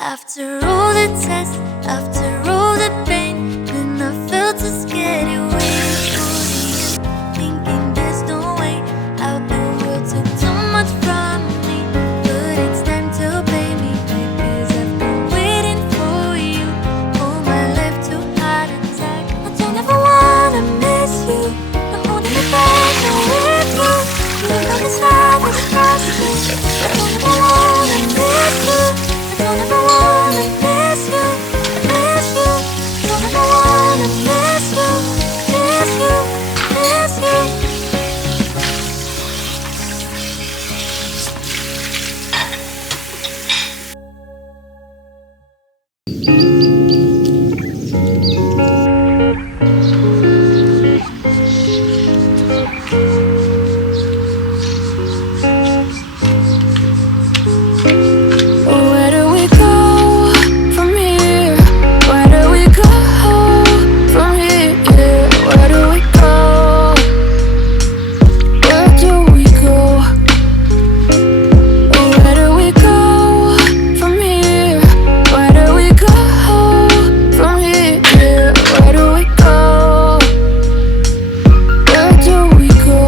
After all the tests, after all the pain, when I felt so scared, it waited for the end, thinking there's no way out. The world took too much from me, but it's time to pay me, because I've been waiting for you all my life to heart attack. I don't ever wanna miss you, not holding me back, not with you. You know this love is costly. I don't ever wanna miss you, I don't ever wanna miss you, miss you. Don't ever wanna miss you, miss you, miss you. Where do we go from here? Where do we go from here? Where do we go? Where do we go? Where do we go from here? Where do we go from here? Where do we go? Where do we go?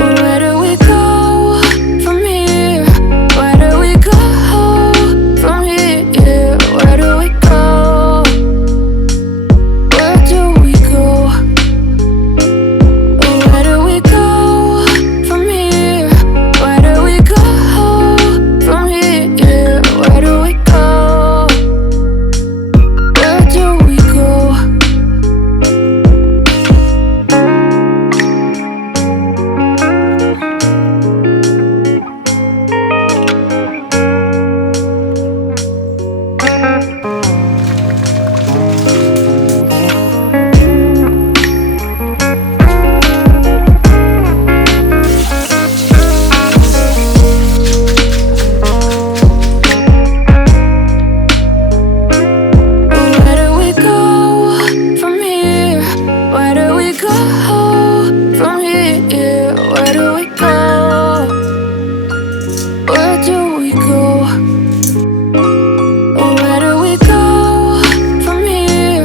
Where do we go from here? Where do we go from here? Where do we go? Where do we go? Where do we go from here? Where do we go from here? Where do we go? Where do we go? Where do we go from here? Where do we go from here? Where do we go? Where do we go? Where do we go from here?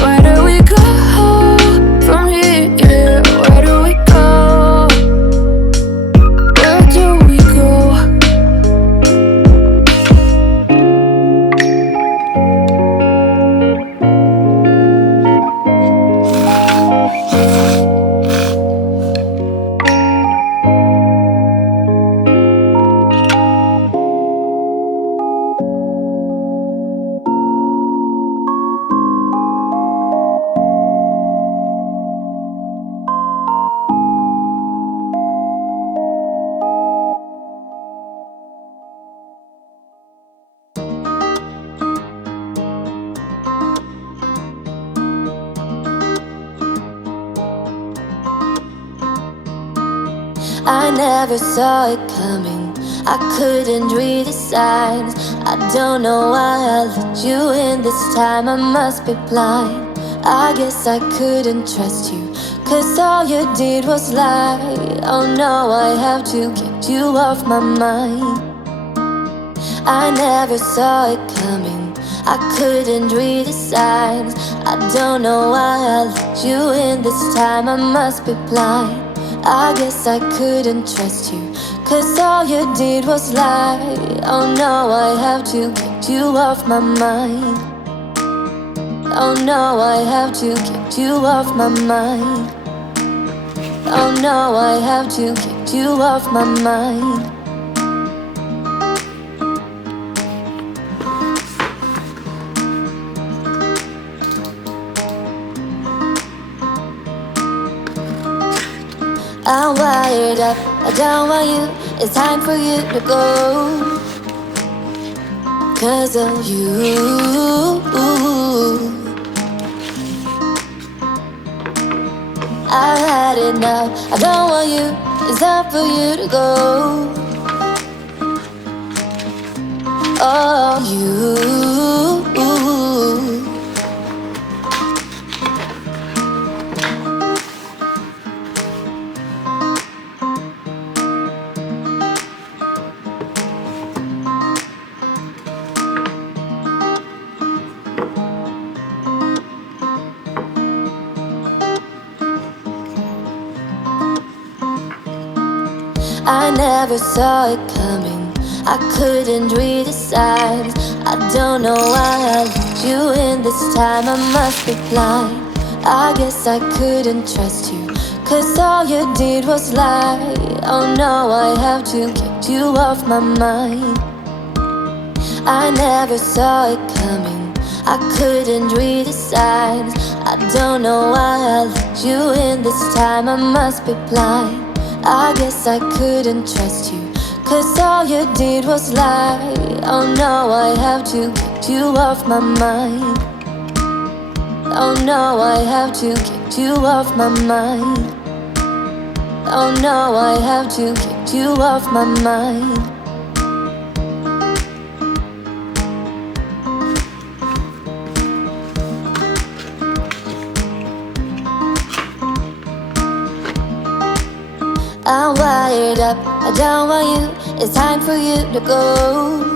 Where do we go from here? Where do we go? Where do we go? I never saw it coming, I couldn't read the signs. I don't know why I let you in this time, I must be blind. I guess I couldn't trust you, cause all you did was lie. Oh no, I have to get you off my mind. I never saw it coming, I couldn't read the signs. I don't know why I let you in this time, I must be blind. I guess I couldn't trust you, cause all you did was lie. Oh no, I have to get you off my mind. Oh no, I have to get you off my mind. Oh no, I have to get you off my mind. I'm wired up, I don't want you, it's time for you to go. Cause of you, had enough. I don't want you, it's time for you to go. Oh, you. I never saw it coming, I couldn't read the signs. I don't know why I let you in this time, I must be blind. I guess I couldn't trust you, cause all you did was lie. Oh no, I have to get you off my mind. I never saw it coming, I couldn't read the signs. I don't know why I let you in this time, I must be blind. I guess I couldn't trust you, cause all you did was lie. Oh no, I have to get you off my mind. Oh no, I have to get you off my mind. Oh no, I have to get you off my mind. I'm wired up, I don't want you, it's time for you to go.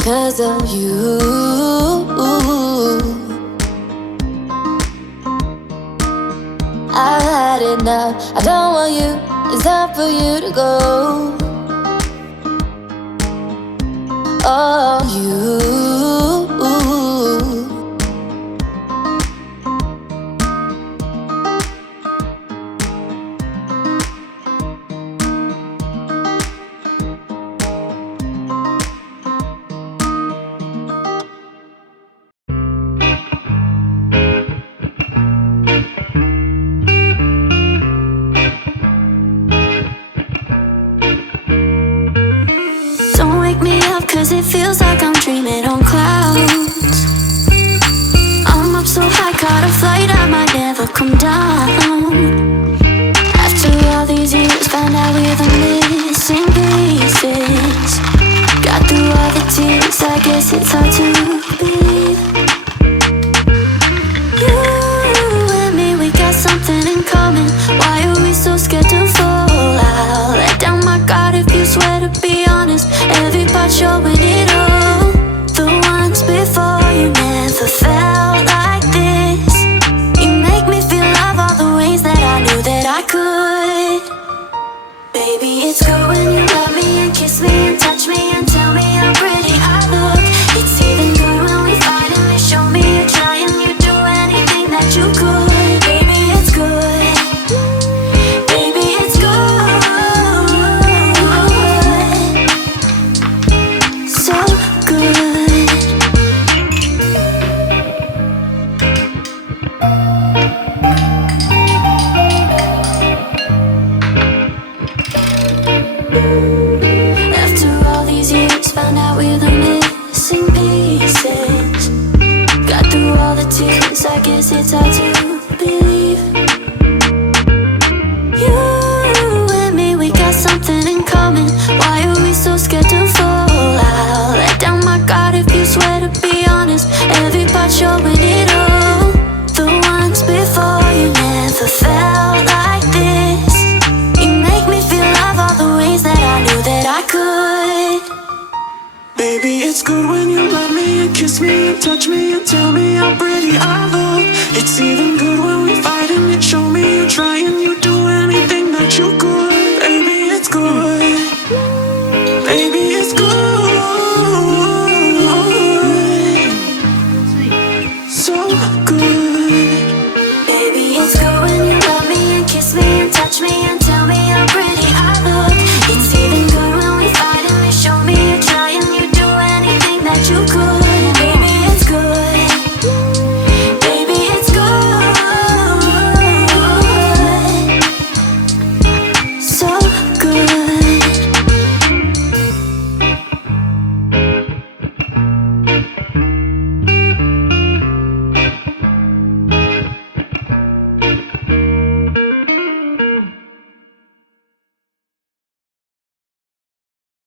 Cause of you. I've had enough, I don't want you, it's time for you to go. Oh, you. Cause it feels like I'm dreaming on clouds. I'm up so high, caught a flight, I might never come down. After all these years, found out we're the missing pieces. Got through all the tears, I guess it's hard to believe. You and me, we got something in common. Why are we so scared to fall out? Let down my guard if you swear to be honest. Every part showing it all. The ones before you never felt like this. You make me feel love all the ways that I knew that I could. Baby, it's good when you love me and kiss me and touch me and tell me how pretty I look. It's even good when we fight and they show me you're trying, you do anything that you could. Baby, it's good. Baby, it's good. So good. After all these years, found out we're the missing pieces. Got through all the tears, I guess it's hard to believe. You and me, we got something in common. Why are we so scared to fall out? Let down my guard if you swear to be honest. Every part showing it all. The ones before you never felt like this. You make me feel love all the ways that I knew that I could. Baby, it's good when you love me and kiss me and touch me and tell me how pretty I look. It's even good when we fight and you show me you're trying, you do